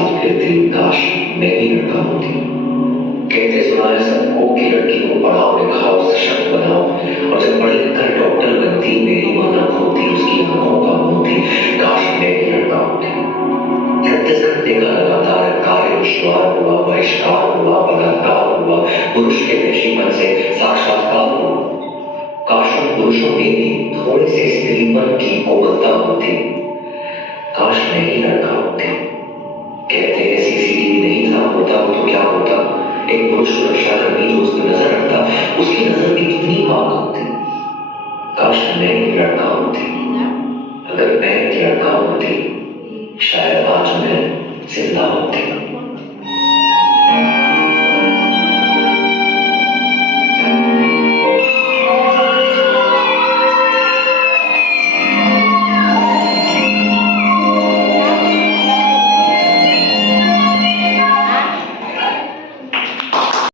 साथ फिरती, काश मैं भी लड़का होती। कहते सुना है सबको कि लड़की को पढ़ाओ लिखाओ सशक्त बनाओ, और जब पढ़ लिख कर डॉक्टर बनती मेरी मां ना खोती उसकी आंखों का मोती। काश मैं भी लड़का होती। 36 घंटे का लगातार कार्य दुश्वार हुआ, बहिष्कार हुआ, बलात्कार हुआ, पुरुष के पेशीपन से साक्षात्कार हुआ। काश उन पुरुषों में भी थोड़े से स्त्रीपन की कोमलता होती। काश मैं ही लड़का होती। कहते हैं सीसीटीवी नहीं था, होता तो क्या होता। एक पुरुष सुरक्षा कर्मी जो उस पर नजर रखता, उसकी नजर भी कितनी पाक होती। काश मैं एक लड़का होती। अगर मैं एक लड़का होती शायद आज मैं जिंदा होती।